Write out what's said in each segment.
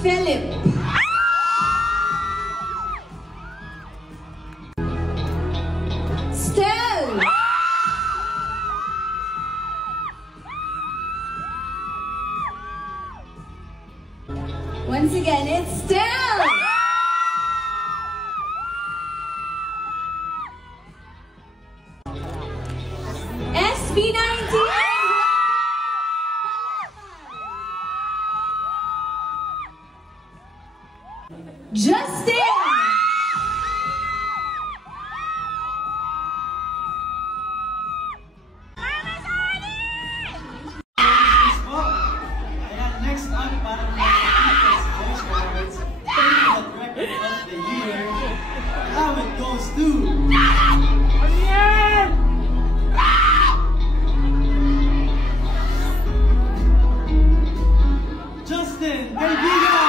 Philip. Stel. Once again, it's Stel. SB19. Justin! Next up, para postcards, favorite record of the year. How it goes to... Justin, Kaibigan!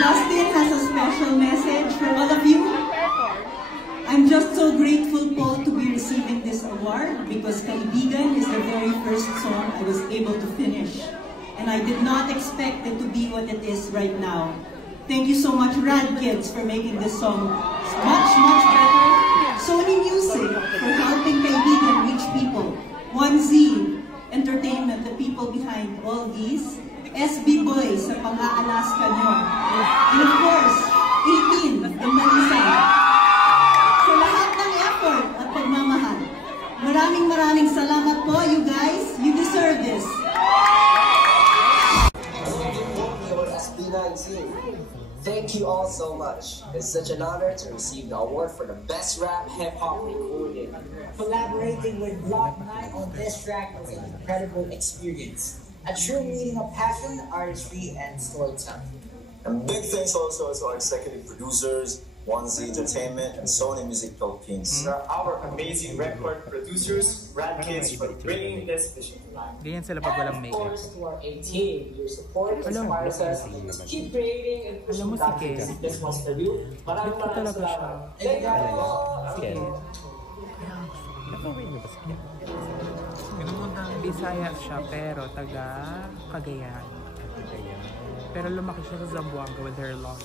Justin has a special message for all of you. I'm just so grateful, Paul, to be receiving this award because Kaibigan is the very first song I was able to finish. And I did not expect it to be what it is right now. Thank you so much, Rad Kids, for making this song much, much better. Sony Music for helping Kaibigan reach people. 1Z Entertainment, the people behind all these. SB Boys sa pang-aalaska nyo. And of course, 18, the Marisa. Sa lahat ng effort at pagmamahal. Maraming salamat po, you guys. You deserve this. SB19. Thank you all so much. It's such an honor to receive the award for the Best Rap Hip Hop Recording. Collaborating with Block 9 on this track was an incredible experience. A true meeting of passion, artistry, and storytelling. And big thanks also to our executive producers, 1Z Entertainment and Sony Music Philippines. Our amazing record producers, Rad Kids, for bringing this vision to life. Ganyan sila pag walang And of makeup. course, to our A-team, your support inspires us to keep creating and pushing back this one's for you. Maraming salamat. Thank you. Bisaya siya pero taga Cagayan. Pero lumaki siya sa Zamboanga with her lola.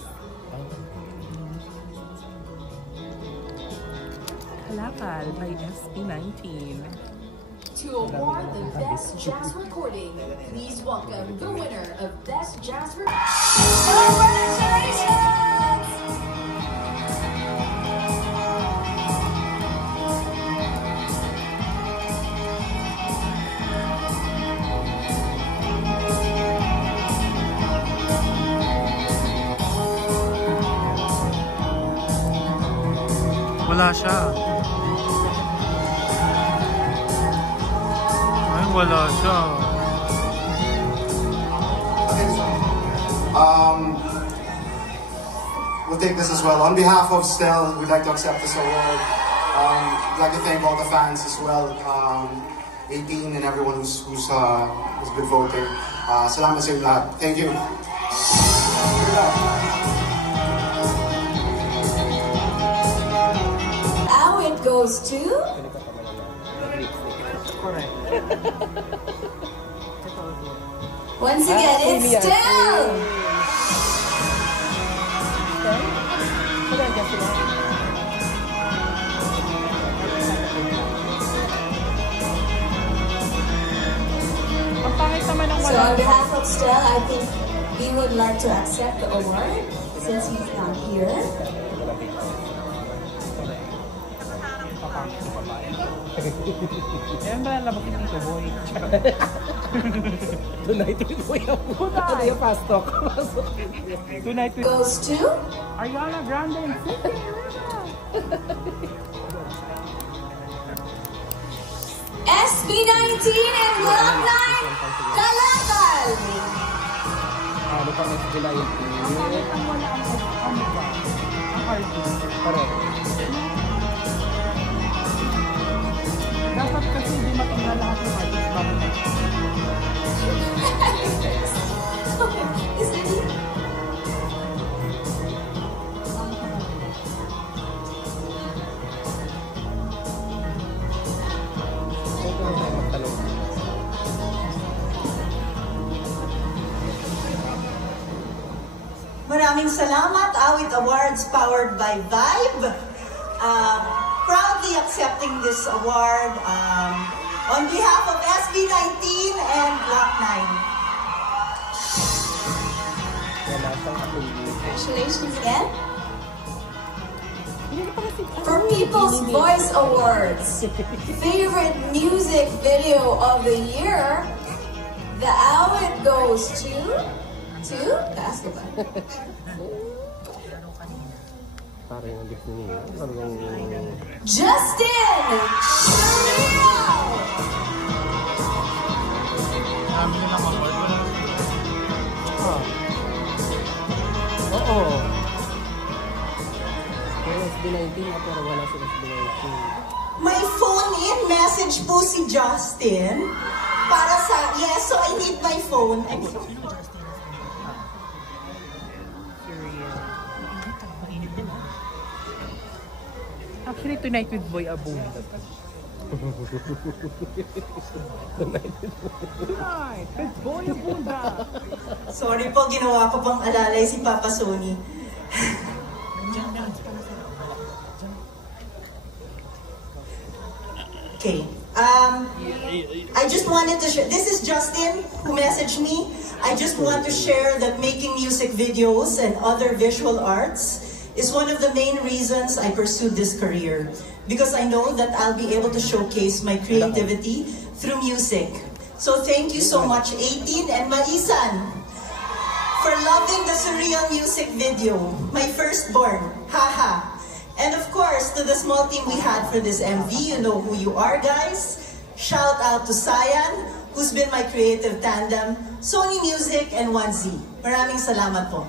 Kalakal by SB19. To award the Best Jazz Recording, please welcome the winner of Best Jazz Recording. Congratulations! Wala siya. Ay, wala siya. We'll take this as well. On behalf of Stel, we'd like to accept this award. We'd like to thank all the fans as well, 18 and everyone who's been voting. Salamat sa inyo lahat. Thank you. Now it goes to... Correct. Once again, it's Stel! So on behalf of Stel, I think he would like to accept the award since he's not here. Ayan ba lalabas yung dito, boy? Tonight with boy ako. Ano yung pastok? Tonight with... Goes to... Ariana Grande and City. SB19 and Block 9, Kalakal! Ano pa na sila yung Ang wala ang artist. Correct. Dapat Dapat kasi hindi matingnan lahat ng artist bago na. Isn't it? Maraming salamat, Awit Awards powered by Vibe. Proudly accepting this award on behalf of SB19 and Block 9. Congratulations again. For People's Voice Awards, favorite music video of the year, the Awit goes to basketball. Parang yung gift niya. Justin Shariel! Oo. May SB19 na pero wala sa SB19. May phone-in message po si Justin para sa, yes, so I need my phone. Actually, Tonight with Boy Abunda. Tonight with Boy Abunda. Sorry po, ginawa ko pang alalay si Papa Sony. Okay. I just wanted to share, this is Justin who messaged me. I just want to share that making music videos and other visual arts is one of the main reasons I pursued this career, because I know that I'll be able to showcase my creativity through music. So thank you so much, 18 and Maisan, for loving the surreal music video, my firstborn, haha. And of course, to the small team we had for this MV, you know who you are, guys. Shout out to Sayan, who's been my creative tandem, Sony Music and 1Z. Maraming salamat po.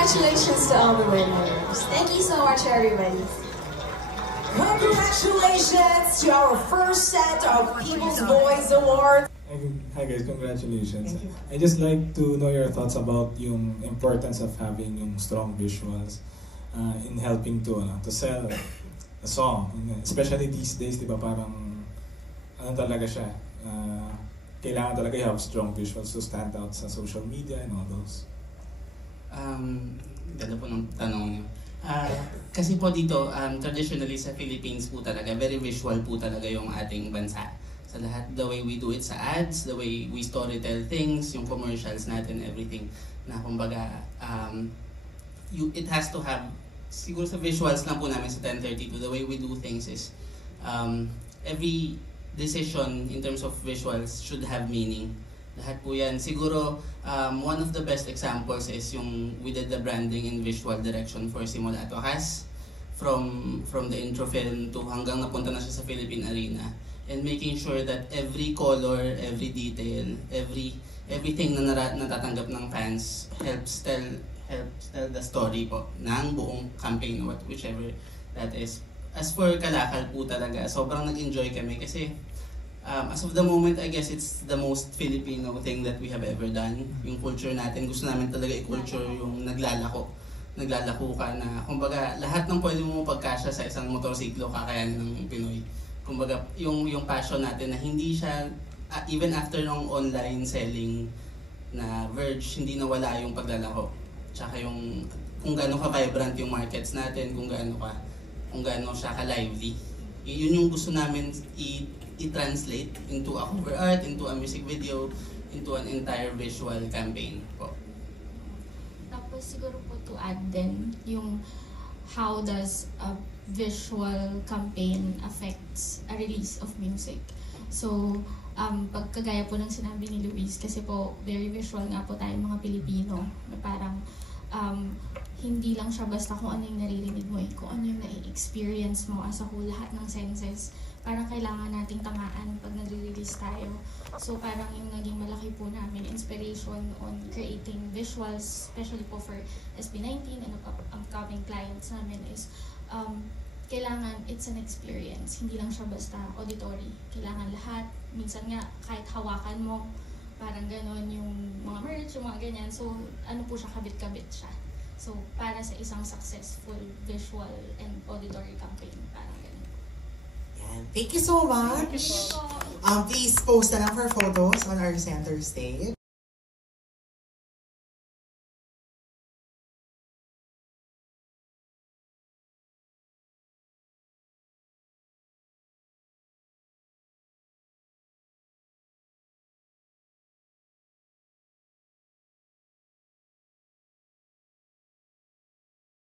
Congratulations to all the winners. Thank you so much, everybody. Congratulations to our first set of People's Voice Awards. Hi guys, congratulations. I just like to know your thoughts about yung importance of having yung strong visuals in helping to sell a song. Especially these days, di ba, parang ano talaga siya, kailangan talaga you have strong visuals to stand out sa social media and all those. Ganda po ng tanong niyo. Kasi po dito, traditionally sa Philippines po talaga, very visual po talaga yung ating bansa. Sa lahat, the way we do it sa ads, the way we storytell things, yung commercials natin, everything. Na kumbaga, it has to have, siguro sa visuals lang po namin sa 1032, the way we do things is, every decision in terms of visuals should have meaning. Lahat po yan. Siguro, one of the best examples is yung we did the branding and visual direction for Simula to Has, from the intro film to hanggang napunta na siya sa Philippine Arena. And making sure that every color, every detail, everything na natatanggap ng fans helps tell the story po ng buong campaign, whichever that is. As for Kalakal po talaga, sobrang nag-enjoy kami kasi as of the moment, I guess it's the most Filipino thing that we have ever done. Yung culture natin, gusto namin talaga i-culture yung naglalako. Naglalako ka na, kumbaga, lahat ng pwede mo pagkasya sa isang motorsiklo kakayanin ng Pinoy. Kumbaga, yung passion natin na hindi siya, even after ng online selling na Verge, hindi nawala yung paglalako. Tsaka yung, kung gaano ka-vibrant yung markets natin, kung gaano siya ka-lively. Yun yung gusto namin i-translate into a cover art, into a music video, into an entire visual campaign po. Tapos siguro po to add din yung how does a visual campaign affects a release of music. So, pagkagaya po ng sinabi ni Luis, kasi po very visual nga po tayo mga Pilipino, na parang hindi lang siya basta kung ano yung naririnig mo, kung ano yung na-experience mo as a whole, lahat ng senses. Parang kailangan nating tangaan pag nag-release tayo. So parang yung naging malaki po namin inspiration on creating visuals, especially po for SB19 and upcoming clients namin is kailangan it's an experience. Hindi lang siya basta auditory. Kailangan lahat. Minsan nga, kahit hawakan mo, parang ganon yung mga merch, yung mga ganyan. So, ano po siya, kabit-kabit siya. So, para sa isang successful visual and auditory campaign, parang ganon. Yan. Thank you so much. Thank you po. Please post na lang for photos on our center stage.